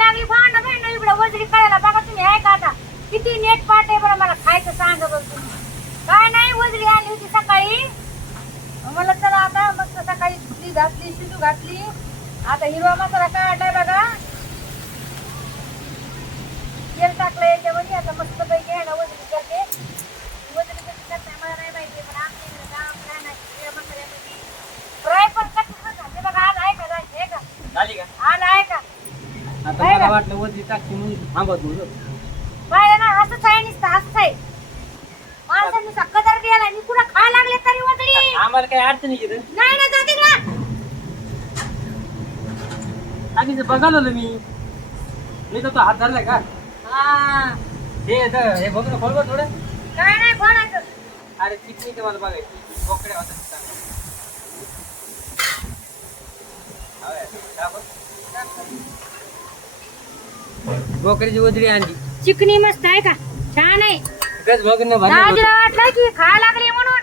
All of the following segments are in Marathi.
लागली भांड भांडण इकडं वजरी कळायला बघा तुम्ही आहे का आता? किती नेट पाट आहे बरं मला खायचं सांगा बघ तुम्ही. काय नाही वजरी आली होती सकाळी. मला चला आता मस्त सकाळी धुतली घातली शिजू घातली. आता हिरवा मसाला काढलाय बघा. तेल टाकलं याच्यामध्ये आता मस्त पैकी आहे ना वजरी करते वजरी कशी करताय मला नाही माहिती पण आमच्या इकडे गावाकडे आहे ना हिरव्या मसाल्यामध्ये फ्राय पण कशी घालते बघा आज आहे का जायचं आहे का झाली का आज आहे का आता आहे मला का? वाटलं वरती टाकते म्हणून थांबत होतो. पाहिलं ना असंच आहे नुसतं असंच आहे. माणसाने नुसता कदर द्यायला मी कुठं खा लागले तरी वजडी आम्हाला काही अडचण नाही इथं नाही ना जाते ना. आधीच बघालो ना मी. मी तर तो हात धरलाय का? हा. हे इथं- हे बघ ना खोल बघ थोडं. काय नाही कोणाचं अरे चिकनी ते मला बघायची. बोकडे होता बोकड्याची वजरी आणली. चिकनी मस्त आहे का? छान आहे. गज बघणं भरलं दाजीला वाटलं की खा लागली म्हणून.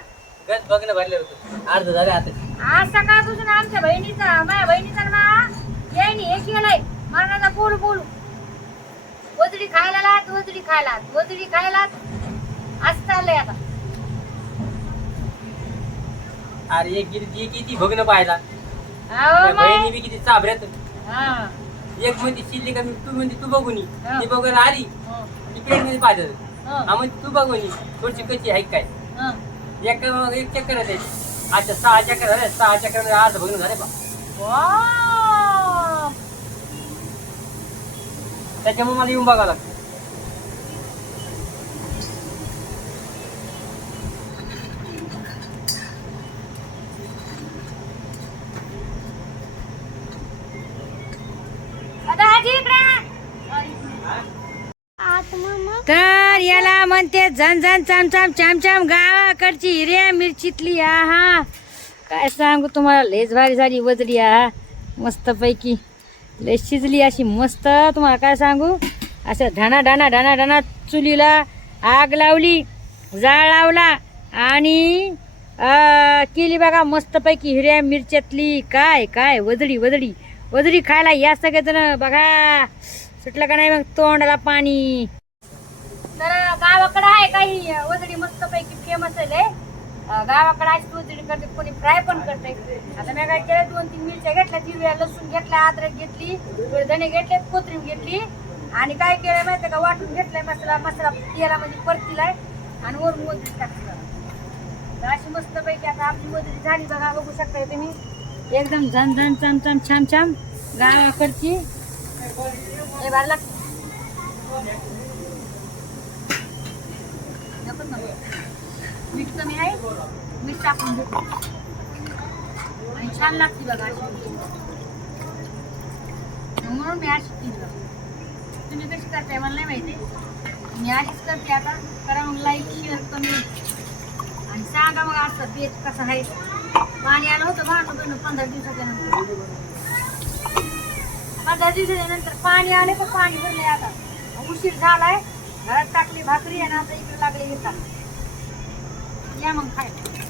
गज बघणं भरलं होतं. अर्ध झाले आता. आज सकाळपासून आमच्या बहिणीचा माझ्या बहिणीचा ना यायनी हे केलंय. मनाला बोलू बोलू. वजडी खायला लात वजडी खायला लात, खायला लात. असं चाललंय आता. अरे एक गिरी ती किती बघणं पाहिला अहो, त्या मग. बहिणी बी किती चाबऱ्यात हा. एक म्हणते शिल्ली का मी? तू म्हणते तू बघून. ती बघायला आली. ती प्लेटमध्ये पाहिजे हं, हा म्हणते तू बघून. थोडीशी कच्ची आहे काय? हं. एक एक चक्कर आहे अच्छा सहा चक्कर झाले सहा चक्करमध्ये अर्ध बघणं झाले बा. त्याच्यामुळे मला येऊन बघावं लागतं आता आजी इकडे. तर याला म्हणते झन झन चमचम चमचम गावाकडची हिऱ्या मिरचीतली आहा. काय सांगू तुम्हाला लेस भारी झाली वजडी आहा. मस्त पैकी लय शिजली अशी मस्त. तुम्हाला काय सांगू? असं ढाना ढाना ढाना ढाना चुलीला आग लावली जाळ लावला आणि केली बघा मस्त पैकी हिऱ्या मिरच्यातली. काय काय वजडी वजडी. वजडी खायला या सगळेजण बघा. सुटलं का नाही मग तोंडाला पाणी. गावाकडे आहे काही वजडी मस्त पैकी फेमस आहे गावाकडे अशी उजडी करते कोणी फ्राय पण करते आता मी काय केलं दोन तीन मिरच्या घेतल्या हिरव्या लसूण घेतला अद्रक घेतली थोडे धने घेतले कोथरीम घेतली. आणि काय केलं माहिती का वाटून घेतलाय मसाला मसाला तेलामध्ये परतीलाय आणि वरून वजडी टाकलं अशी मस्त पैकी आता आपली वजडी झाली बघा बघू शकताय तुम्ही. एकदम झन झन चम चम छान छान. गावाकडची. हे भरला मीठ कमी आहे मीठ टाकून देतो. आणि छान लागते बघा अशी म्हणून मी अशी केली तुम्ही कशी करताय मला नाही माहिती मी अशीच करते आता करा मग लाईक शेअर कमी आणि सांगा मग असं बेच कसं आहे? पाणी आलं होतं भांडण बिंडण पंधरा दिवसाच्या नंतर पंधरा दिवसाच्या नंतर. पाणी आले तर पाणी भरले आता. उशीर झालाय. भाकरी आहे भाकरी आता इकडे लागले घेतात या मग खायला.